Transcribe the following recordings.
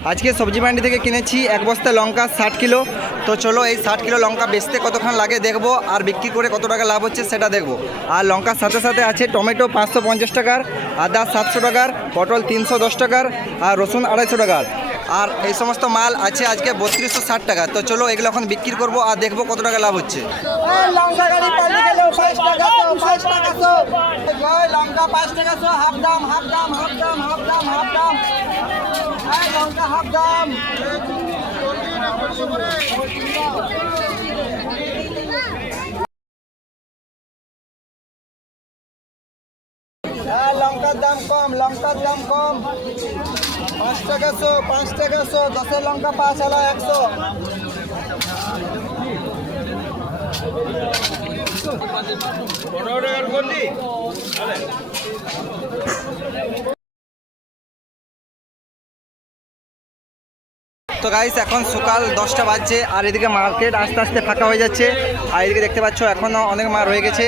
আজকে সবজি মান্ডি থেকে কিনেছি এক বস্তা লঙ্কা 60 কিলো। তো চলো এই 60 কিলো লঙ্কা বেচতে কতক্ষণ লাগে দেখবো, আর বিক্রি করে কত টাকা লাভ হচ্ছে সেটা দেখবো। আর লঙ্কার সাথে সাথে আছে টমেটো 550 টাকার, আদা 700 টাকার, পটল 310 টাকার, আর রসুন 250 টাকার। আর এই সমস্ত মাল আছে আজকে 3260 টাকা। তো চলো এগুলো এখন বিক্রি করবো আর দেখবো কত টাকা লাভ হচ্ছে। লঙ্কা গাড়ি পাল্টে গেল 5 টাকা, 5 টাকা, লঙ্কা 5 টাকা, হাফ দাম, হাফ দাম, হাফ দাম, হাফ দাম, হাফ দাম, লঙ্কা হাফ দাম। লঙ্কার দাম কম, লঙ্কার দাম কম, 5 টাকা 100, 5 টাকা 100, 10 লঙ্কা 5 হলো 100। তো গাইস এখন সকাল 10টা বাজছে আর এদিকে মার্কেট আস্তে আস্তে ফাঁকা হয়ে যাচ্ছে। আর এদিকে দেখতে পাচ্ছ এখনও অনেক মাল রয়ে গেছে।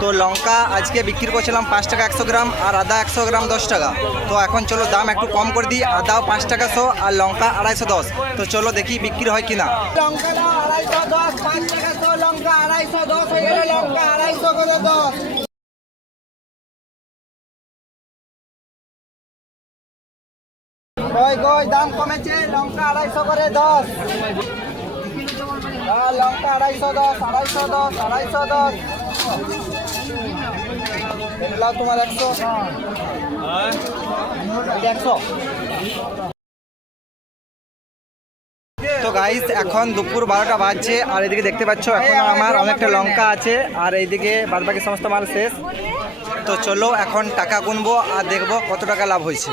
তো লঙ্কা আজকে বিক্রি করছিলাম 5 টাকা 100 গ্রাম, আর আদা 100 গ্রাম 10 টাকা। তো এখন চলো দাম একটু কম করে দিই, আদাও 5 টাকা 100 আর লঙ্কা 250। তো চলো দেখি বিক্রি হয় কিনা। লঙ্কা 250, 5 টাকা 100, লঙ্কা 250 হয়ে গেল, লঙ্কা 250 করে 10। কই দাম কমেছে, লঙ্কা 250 করে 10, লঙ্কা 250 10, 250 10, 250 10, তোমার 100, 100। তো গাইস এখন দুপুর 12টা বাজছে আর এদিকে দেখতে পাচ্ছ এখন আমার অনেকটা লঙ্কা আছে, আর এইদিকে বাদবাকি সমস্ত মাল শেষ। তো চলো এখন টাকা গুনবো আর দেখবো কত টাকা লাভ হয়েছে।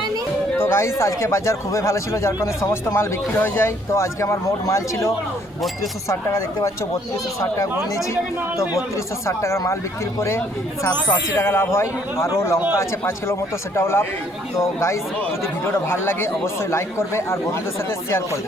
তো গাইস আজকে বাজার খুবই ভালো ছিল, যার কারণে সমস্ত মাল বিক্রি হয়ে যায়। তো আজকে আমার মোট মাল ছিল 3260 টাকা। দেখতে পাচ্ছ 3260 টাকা গুণ নিয়েছি। তো 3260 টাকার মাল বিক্রি করে 780 টাকা লাভ হয়। আরও লঙ্কা আছে 5 কিলোর মতো, সেটাও লাভ। তো গাইস যদি ভিডিওটা ভালো লাগে অবশ্যই লাইক করবে আর বন্ধুদের সাথে শেয়ার করবে।